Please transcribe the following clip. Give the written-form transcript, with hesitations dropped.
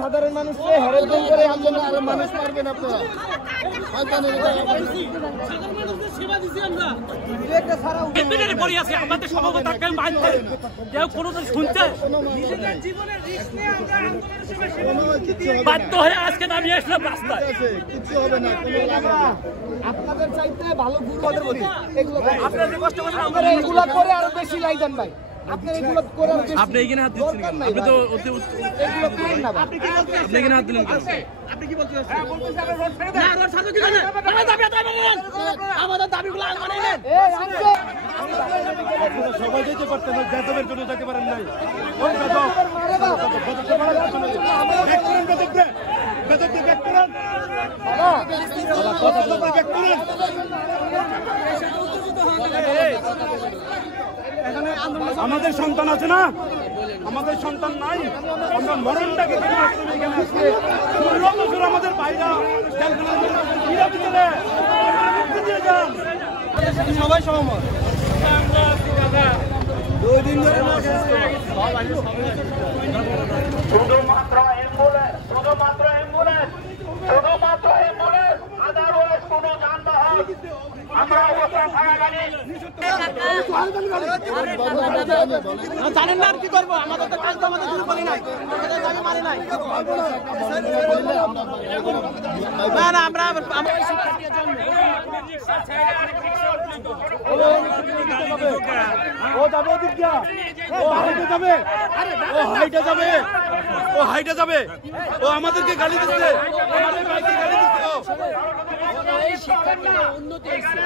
সাধারণ মানুষকে হ্যারাসমেন্ট করে আন্দোলন করে মানুষ মারবেন আপনারা। আমাদের সভাপতি কেউ কোনোদিন শুনছে বাধ্য হয়ে আজকে নামিয়ে আসলাম রাস্তায়। কিছু হবে না, আপনাদের চাইতে ভালো গুরু আপনারা যে কষ্ট করছেন আপনারা এগুলা করে আরো বেশি লাইজান ভাই। আপনারা এগুলো করে আরো বেশি। আপনি এখানে হাত দিচ্ছেন কেন? আপনি তো এগুলো করেন না ভাই। আপনি এখানে হাত দিলেন কেন? আপনি কি বলছেন? না রোড ছাড়ো কি জানেন? আমাদের দাবিগুলো আজ মানে নেন। এই আনছে সবাই যেতে পারতেন না, যাদবের জন্য যেতে পারেন নাই। ওই আমাদের সন্তান আছে না, আমাদের সন্তান নাই, আমরা মরণটাকে আমাদের ভাইরা সবাই সহমত। 2 দিন ধরে শুধুমাত্র অ্যাম্বুলেন্স আদারওয়াইজ কোনো যানবাহন আমরা অবস্থান থাকাকালীন জানেন না আর কি করবো? আমাদের তো কাজ তো আমাদের শুরু করি নাই, দাবি মানে নাই। না না আমরা শিক্ষার্থীর জন্য ও যাবে ওদিক দিয়া, ও হাইটে যাবে, ও হাইটে যাবে, ও হাইটে যাবে, ও আমাদেরকে গালি দিচ্ছে, আমাদের ভাইকে গালি দিচ্ছে। শিক্ষার্থীরা উন্নতি হয়েছে।